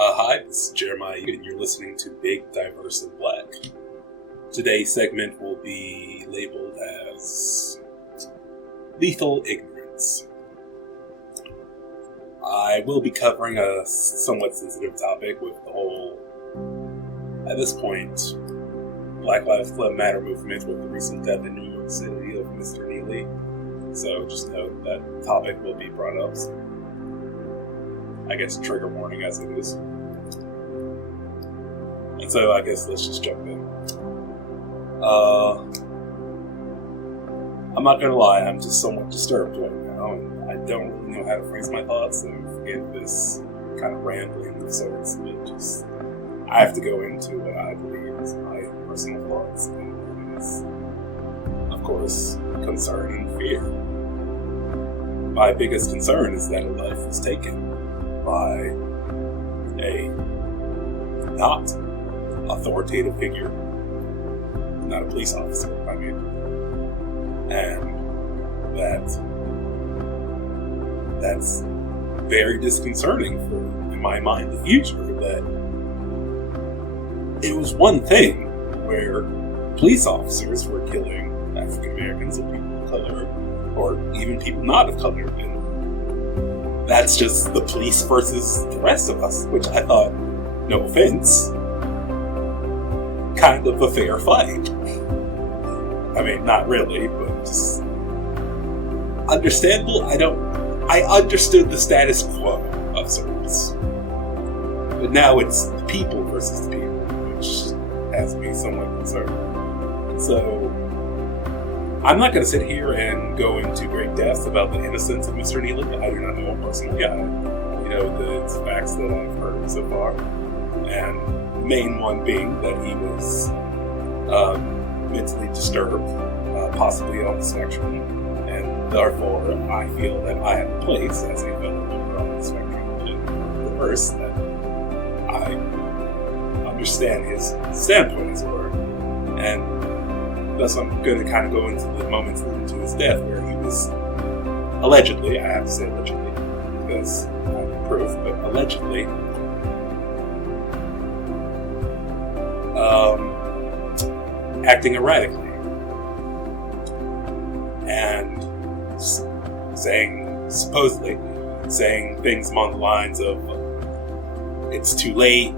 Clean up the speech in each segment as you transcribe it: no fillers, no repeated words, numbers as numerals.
Hi, this is Jeremiah, and you're listening to Big, Diverse, and Black. Today's segment will be labeled as Lethal Ignorance. I will be covering a somewhat sensitive topic with the whole, at this point, Black Lives Matter movement with the recent death in New York City of Mr. Neely. So just note that topic will be brought up. I guess trigger warning as it is. And so I guess let's just jump in. I'm not gonna lie, I'm just somewhat disturbed right now, and I don't really know how to phrase my thoughts, so forgive this kind of rambling of sorts, but just I have to go into what I believe is my personal thoughts, and it is, of course, concern and fear. My biggest concern is that a life was taken by a not authoritative figure, not a police officer, I mean, and that's very disconcerting for, in my mind, the future, that it was one thing where police officers were killing African Americans or people of color, or even people not of color, and that's just the police versus the rest of us, which I thought, no offense, kind of a fair fight. I mean, not really, but just understandable. I understood the status quo of sorts. But now it's the people versus the people, which has me somewhat concerned. So, I'm not going to sit here and go into great depth about the innocence of Mr. Neely. I do not know him personally. I know the facts that I've heard so far. And the main one being that he was mentally disturbed, possibly on the spectrum. And therefore, I feel that I have a place as a fellow member on the spectrum. And reverse, that I understand his standpoint as well. And thus, I'm going to kind of go into the moments leading to his death, where he was allegedly, I have to say allegedly, because I have no proof, but allegedly, acting erratically and supposedly saying things along the lines of, "It's too late,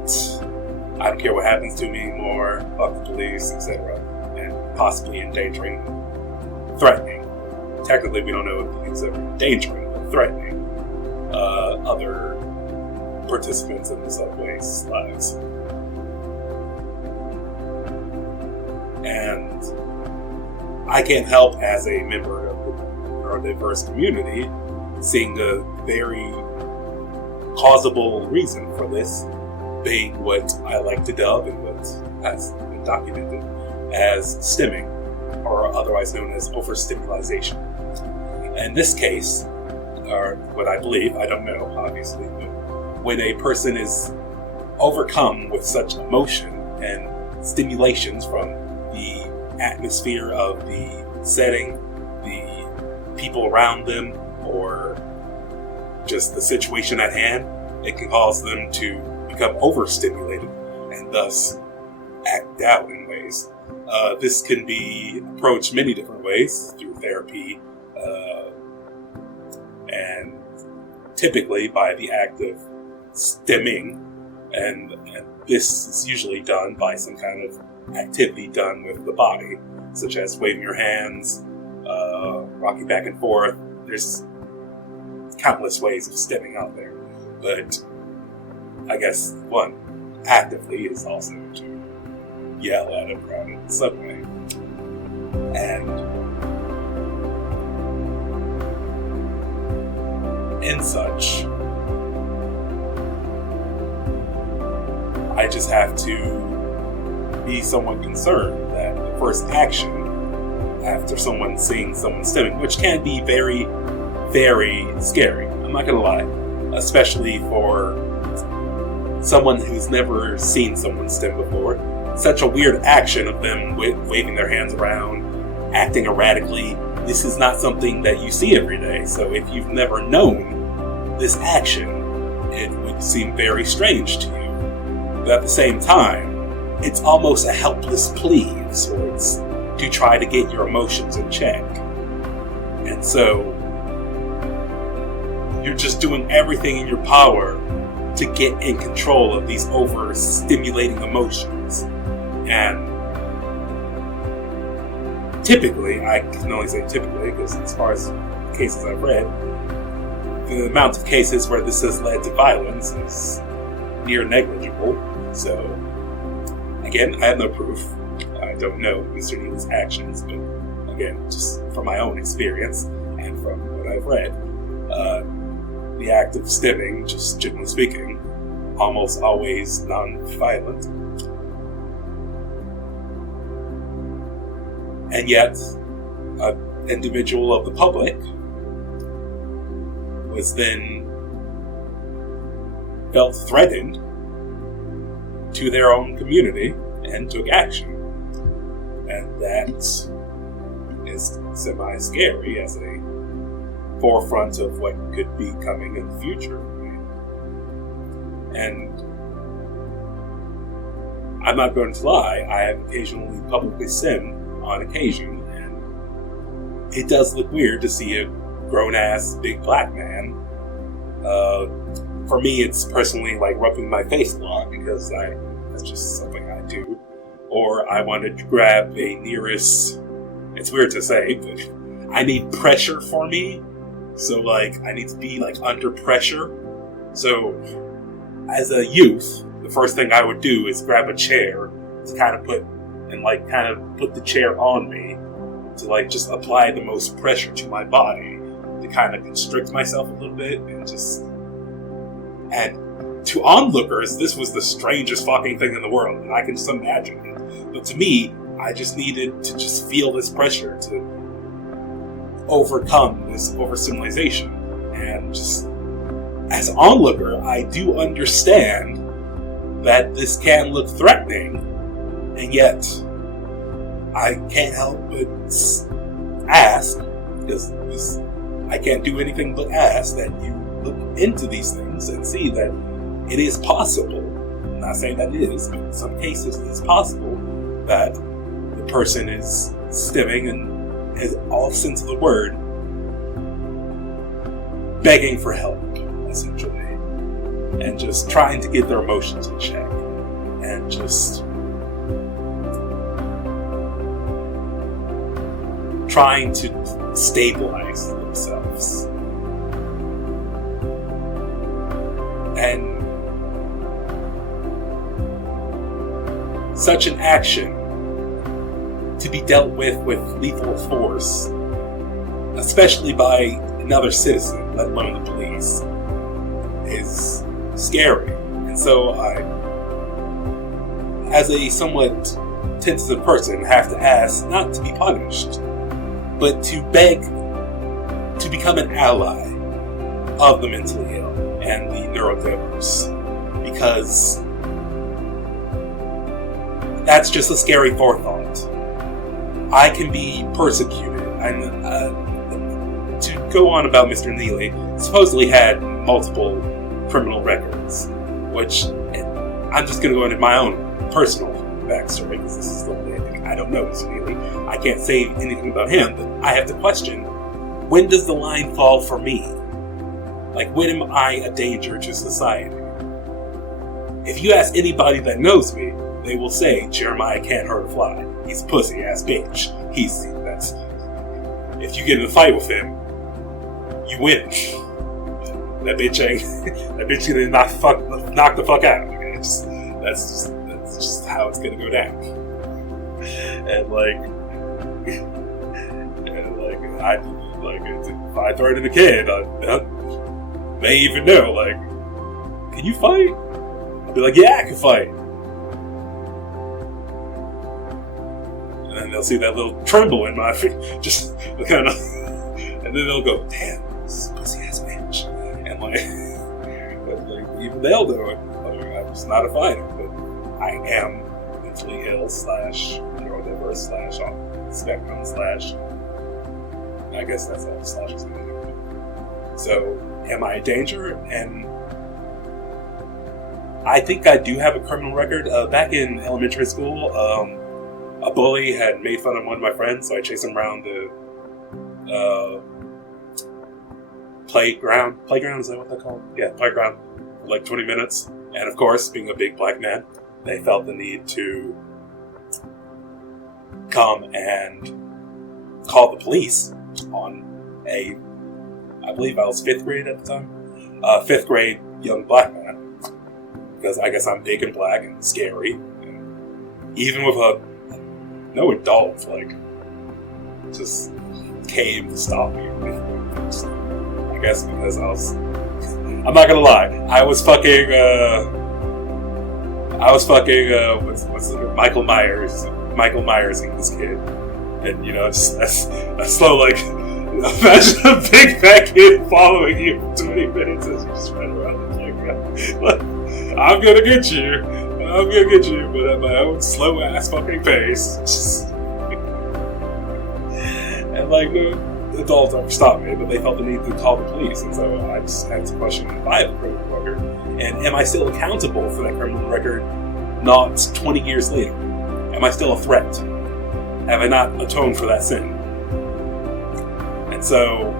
I don't care what happens to me anymore, fuck the police," etc. Possibly endangering, threatening. Technically, we don't know if he was ever endangering, but threatening other participants in the subway's lives. And I can't help, as a member of the diverse community, seeing a very plausible reason for this being what I like to dub, and what has been documented as stimming, or otherwise known as overstimulation. In this case, or what I believe, I don't know, obviously, but when a person is overcome with such emotion and stimulations from the atmosphere of the setting, the people around them, or just the situation at hand, it can cause them to become overstimulated and thus act out in ways. This can be approached many different ways, through therapy, and typically by the act of stimming, and this is usually done by some kind of activity done with the body, such as waving your hands, rocking back and forth. There's countless ways of stimming out there, but I guess one actively is also to yell at a crowded subway. And in such, I just have to be somewhat concerned that the first action after someone seeing someone stimming, which can be very, very scary, I'm not gonna lie, especially for someone who's never seen someone stim before. Such a weird action of them waving their hands around, acting erratically. This is not something that you see every day. So if you've never known this action, it would seem very strange to you. But at the same time, it's almost a helpless plea of sorts to try to get your emotions in check. And so, you're just doing everything in your power to get in control of these overstimulating emotions. And typically, I can only say typically, because as far as cases I've read, the amount of cases where this has led to violence is near negligible. So, again, I have no proof. I don't know Mr. Neely's actions, but again, just from my own experience and from what I've read, the act of stimming, just generally speaking, almost always non-violent. And yet, an individual of the public was then felt threatened to their own community and took action. And that is semi-scary as a forefront of what could be coming in the future. And I'm not going to lie, I have occasionally publicly simmed on occasion, and it does look weird to see a grown-ass big black man. For me, it's personally like rubbing my face a lot, because that's just something I do. Or I want to grab a nearest, it's weird to say, but I need pressure for me. So, like, I need to be, like, under pressure. So, as a youth, the first thing I would do is grab a chair to kind of put the chair on me to, like, just apply the most pressure to my body to kind of constrict myself a little bit and to onlookers, this was the strangest fucking thing in the world, and I can just imagine it. But to me, I just needed to just feel this pressure to overcome this overstimulation. And just, as an onlooker, I do understand that this can look threatening, and yet I can't help but ask, because I can't do anything but ask that you look into these things and see that it is possible. I'm not saying that it is, but in some cases it is possible that the person is stimming and, in all sense of the word, begging for help, essentially, and just trying to get their emotions in check, and just trying to stabilize themselves. And such an action to be dealt with lethal force, especially by another citizen, let alone the police, is scary. And so I, as a somewhat tentative person, have to ask not to be punished, but to beg to become an ally of the mentally ill and the neurodiverse, because that's just a scary forethought. I can be persecuted. And to go on about Mr. Neely, supposedly had multiple criminal records, which I'm just going to go into my own personal backstory, because this is the only thing I don't know Mr. Neely. I can't say anything about him, but I have to question, when does the line fall for me? Like, when am I a danger to society? If you ask anybody that knows me, they will say, Jeremiah can't hurt a fly. He's a pussy-ass bitch. That's... If you get in a fight with him, you win. That bitch gonna knock the fuck out. Okay? That's just how it's gonna go down. And if I threaten a kid, they even know, like, can you fight? I'll be like, yeah, I can fight. And then they'll see that little tremble in my feet, just kind of, and then they'll go, damn, this pussy ass bitch. And even they'll know it. I'm just not a fighter, but I am mentally ill / neurodiverse / on spectrum / I guess that's all slashes in there. So, am I a danger? And I think I do have a criminal record. Back in elementary school, a bully had made fun of one of my friends, so I chased him around the playground. Playground, is that what they're called? Yeah, playground, for like 20 minutes. And of course, being a big black man, they felt the need to come and call the police on I believe I was 5th grade at the time, 5th grade young black man, because I guess I'm big and black and scary, and even with no adult, like, just came to stop me. I guess because I'm not gonna lie, I was fucking what's the name? Michael Myers in this kid. And, you know, it's a slow, like, imagine a big fat kid following you for 20 minutes as you just run around the playground. Like, I'm gonna get you, but at my own slow ass fucking pace. And, like, no adults ever stopped me, but they felt the need to call the police. And so I just had to question if I have a criminal record. And am I still accountable for that criminal record not 20 years later? Am I still a threat? Have I not atoned for that sin? And so,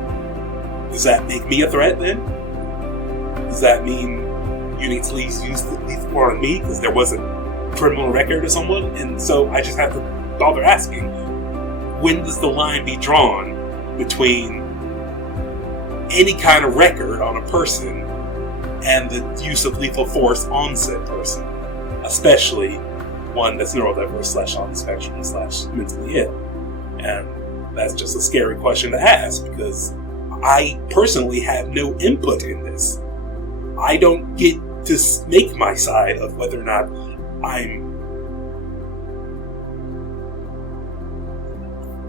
does that make me a threat then? Does that mean you need to use the part on me because there was a criminal record of someone? And so I just have to bother asking, when does the line be drawn between any kind of record on a person and the use of lethal force on said person? Especially one that's neurodiverse / on the spectrum / mentally ill. And that's just a scary question to ask, because I personally have no input in this. I don't get to make my side of whether or not I'm,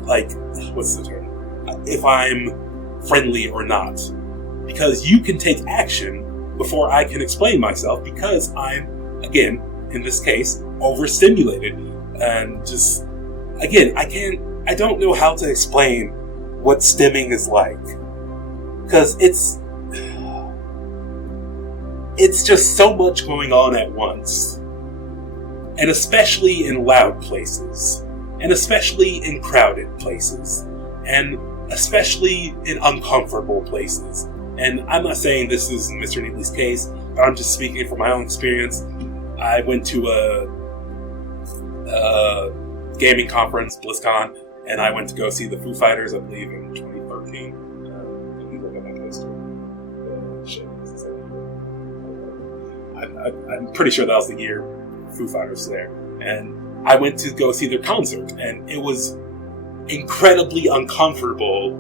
like, what's the term? If I'm friendly or not. Because you can take action before I can explain myself, because I'm, again, in this case, overstimulated. And just, again, I don't know how to explain what stimming is like. Because it's just so much going on at once. And especially in loud places. And especially in crowded places. And especially in uncomfortable places. And I'm not saying this is Mr. Neely's case, but I'm just speaking from my own experience. I went to a gaming conference, BlizzCon, and I went to go see the Foo Fighters, I believe, in 2013. Let me look at my poster. I'm pretty sure that was the year Foo Fighters was there. And I went to go see their concert, and it was incredibly uncomfortable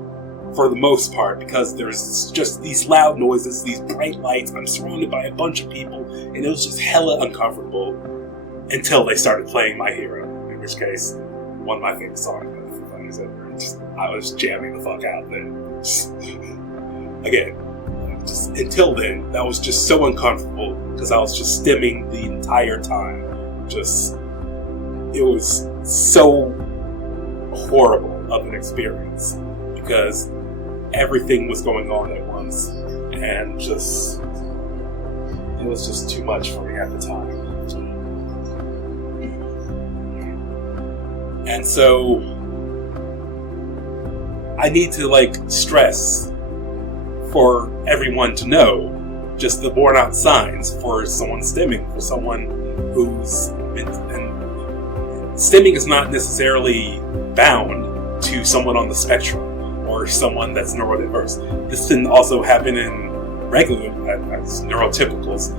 for the most part, because there's just these loud noises, these bright lights. I'm surrounded by a bunch of people, and it was just hella uncomfortable until they started playing My Hero, in which case, one of my favorite songs by the Foo Fighters ever. I was jamming the fuck out then. Again, just until then, that was just so uncomfortable, because I was just stimming the entire time. It was so horrible of an experience, because everything was going on at once, and it was just too much for me at the time. And so I need to stress for everyone to know just the borne out signs for someone stimming, for someone who's and stimming is not necessarily bound to someone on the spectrum or someone that's neurodiverse. This can also happen in regular as neurotypicals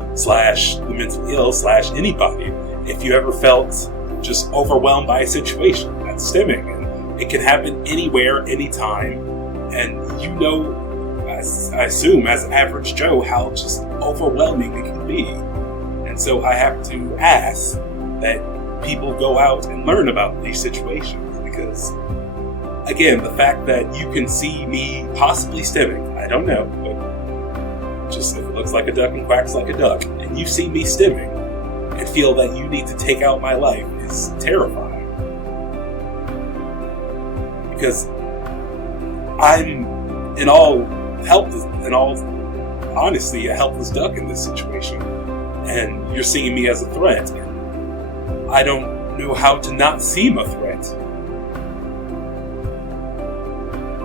/ the mentally ill / anybody. If you ever felt just overwhelmed by a situation, that's stimming, and it can happen anywhere, anytime. And you know, I assume as an average Joe, how just overwhelming it can be. And so I have to ask that people go out and learn about these situations, because again, the fact that you can see me possibly stimming, I don't know, but just if it looks like a duck and quacks like a duck, and you see me stimming and feel that you need to take out my life is terrifying. Because I'm, in all honesty, a helpless duck in this situation. and you're seeing me as a threat. And I don't know how to not seem a threat.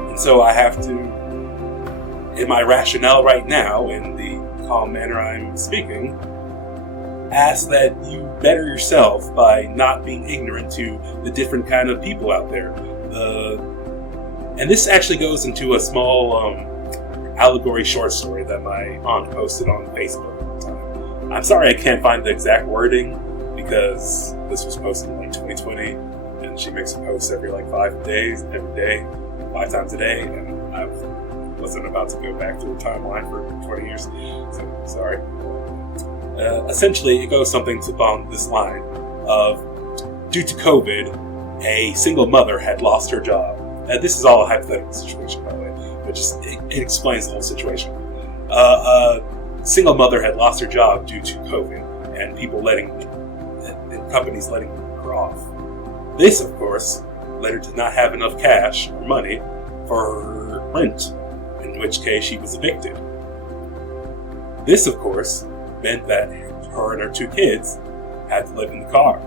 And so I have to, in my rationale right now, in the calm manner I'm speaking, ask that you better yourself by not being ignorant to the different kind of people out there. And this actually goes into a small allegory short story that my aunt posted on Facebook at the time. I'm sorry I can't find the exact wording because this was posted in like 2020, and she makes a post every 5 days, every day, 5 times a day, and I wasn't about to go back to a timeline for 20 years, so sorry. Essentially, it goes something along this line of, due to COVID, a single mother had lost her job. And this is all a hypothetical situation, by the way, but just it explains the whole situation. A single mother had lost her job due to COVID, and and companies letting her off. This, of course, led her to not have enough cash or money for her rent, in which case she was evicted. This, of course, meant that her and her 2 kids had to live in the car.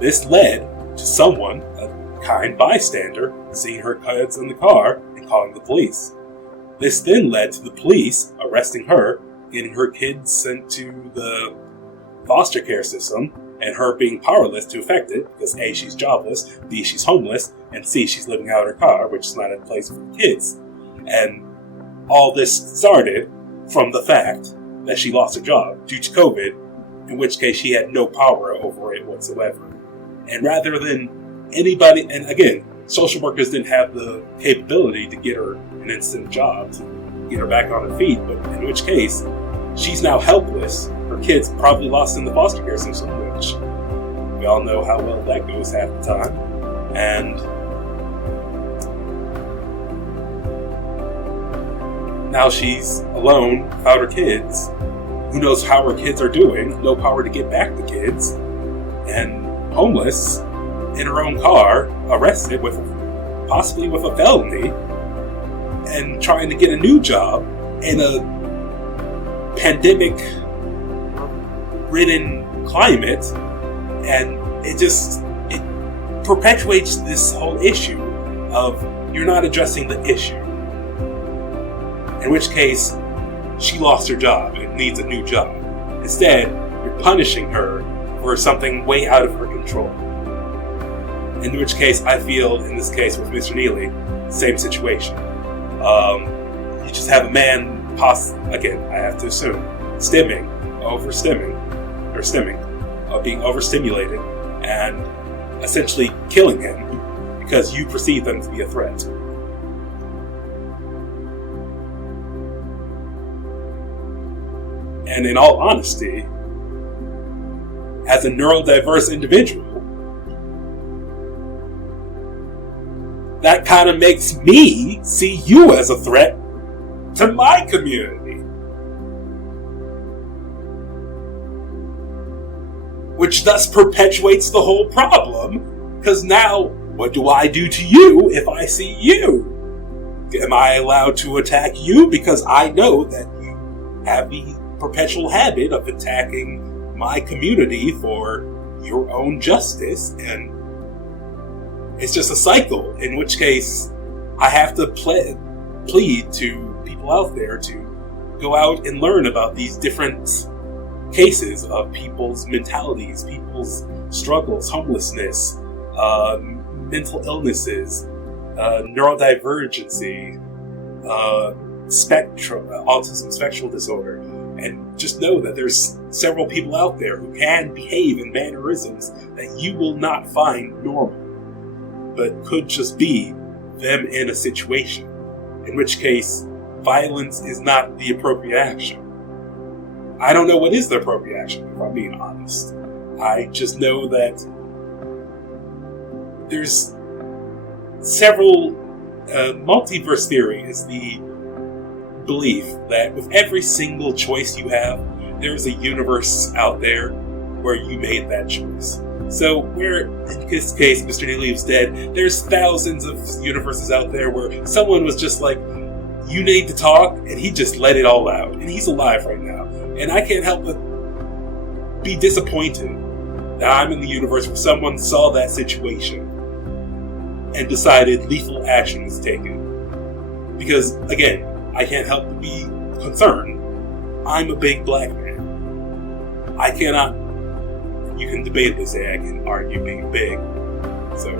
This led to someone, a kind bystander, seeing her kids in the car and calling the police. This then led to the police arresting her, getting her kids sent to the foster care system, and her being powerless to affect it because A, she's jobless, B, she's homeless, and C, she's living out of her car, which is not a place for the kids. And all this started from the fact that she lost her job due to COVID, in which case she had no power over it whatsoever. And rather than anybody, and again, social workers didn't have the capability to get her an instant job, to get her back on her feet, but in which case, she's now helpless. Her kids probably lost in the foster care system, which we all know how well that goes half the time. And now she's alone without her kids. Who knows how her kids are doing? No power to get back the kids. And homeless in her own car, arrested possibly with a felony, and trying to get a new job in a pandemic-ridden climate. And it perpetuates this whole issue of you're not addressing the issue. In which case, she lost her job and needs a new job. Instead, you're punishing her for something way out of her control. In which case, I feel, in this case with Mr. Neely, same situation. You just have a man, again, I have to assume, being overstimulated, and essentially killing him because you perceive them to be a threat. And in all honesty, as a neurodiverse individual, that kind of makes me see you as a threat to my community. Which thus perpetuates the whole problem, because now, what do I do to you if I see you? Am I allowed to attack you because I know that you have the perpetual habit of attacking my community for your own justice? And it's just a cycle, in which case I have to plead to people out there to go out and learn about these different cases of people's mentalities, people's struggles, homelessness, mental illnesses, neurodivergency, autism spectral disorder, and just know that there's several people out there who can behave in mannerisms that you will not find normal, but could just be them in a situation, in which case violence is not the appropriate action. I don't know what is the appropriate action, if I'm being honest. I just know that there's several... multiverse theory is the belief that with every single choice you have, there's a universe out there where you made that choice. So where, in this case, Mr. Neely is dead, there's thousands of universes out there where someone was just like, you need to talk, and he just let it all out. And he's alive right now. And I can't help but be disappointed that I'm in the universe where someone saw that situation and decided lethal action was taken. Because, again, I can't help but be concerned. I'm a big black man. I cannot... You can debatably say I can argue being big. So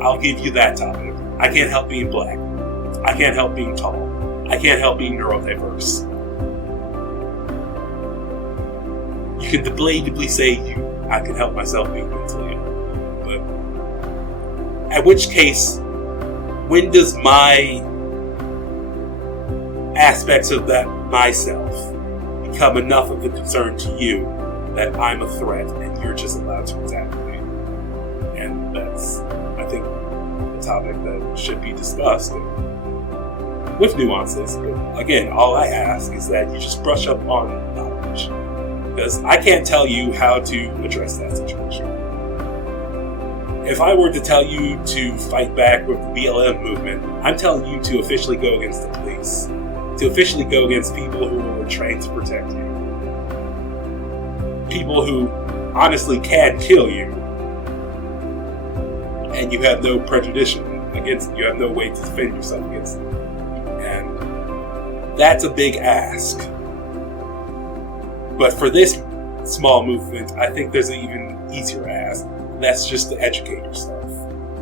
I'll give you that topic. I can't help being black. I can't help being tall. I can't help being neurodiverse. You can debatably say I can help myself being mentally ill. But at which case, when does my aspects of that myself become enough of a concern to you that I'm a threat and you're just allowed to attack me? And that's, I think, a topic that should be discussed with nuances. But again, all I ask is that you just brush up on knowledge. Because I can't tell you how to address that situation. If I were to tell you to fight back with the BLM movement, I'm telling you to officially go against the police. To officially go against people who were trained to protect you. People who honestly can kill you. And you have no prejudice against them. You have no way to defend yourself against them. And that's a big ask. But for this small movement, I think there's an even easier ask. And that's just to educate yourself.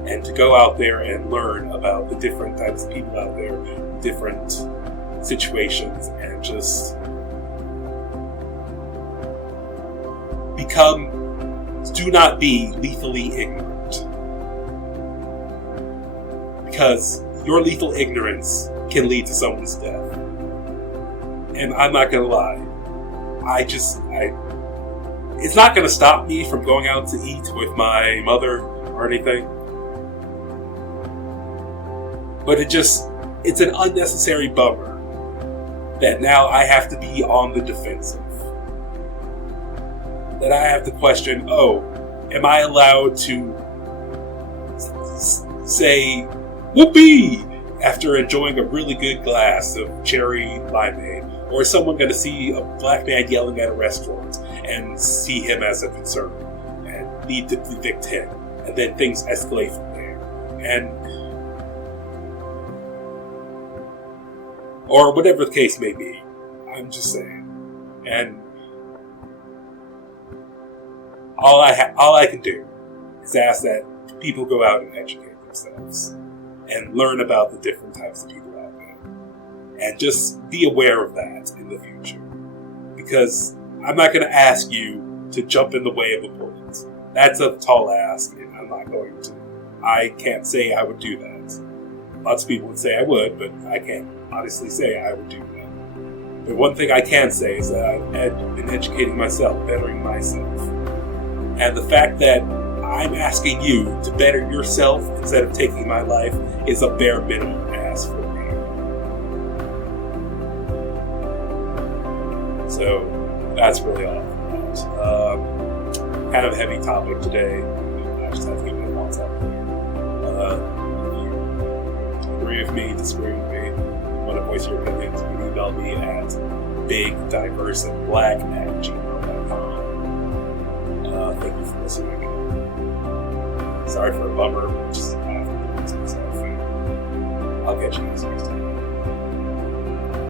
And to go out there and learn about the different types of people out there, different situations, and just do not be lethally ignorant. Because your lethal ignorance can lead to someone's death. And I'm not gonna lie. It's not going to stop me from going out to eat with my mother or anything. But it's an unnecessary bummer that now I have to be on the defensive. That I have to question, am I allowed to say, whoopee, after enjoying a really good glass of cherry limeade? Or is someone going to see a black man yelling at a restaurant and see him as a concern and need to evict him? And then things escalate from there. Or whatever the case may be. I'm just saying. And all I can do is ask that people go out and educate themselves and learn about the different types of people out there. And just be aware of that in the future. Because I'm not going to ask you to jump in the way of a bullet. That's a tall ask, and I'm not going to. I can't say I would do that. Lots of people would say I would, but I can't honestly say I would do that. But one thing I can say is that I've been educating myself, bettering myself. And the fact that I'm asking you to better yourself instead of taking my life is a bare minimum ask for me. So that's really all. Kind of a heavy topic today. I just have to get my thoughts out there. If you agree with me, disagree with me, want to voice your opinions, you can email me at bigdiverseandblack@gmail.com. Thank you for listening. Sorry for a bummer, but just I have to do this myself. I'll catch you next time.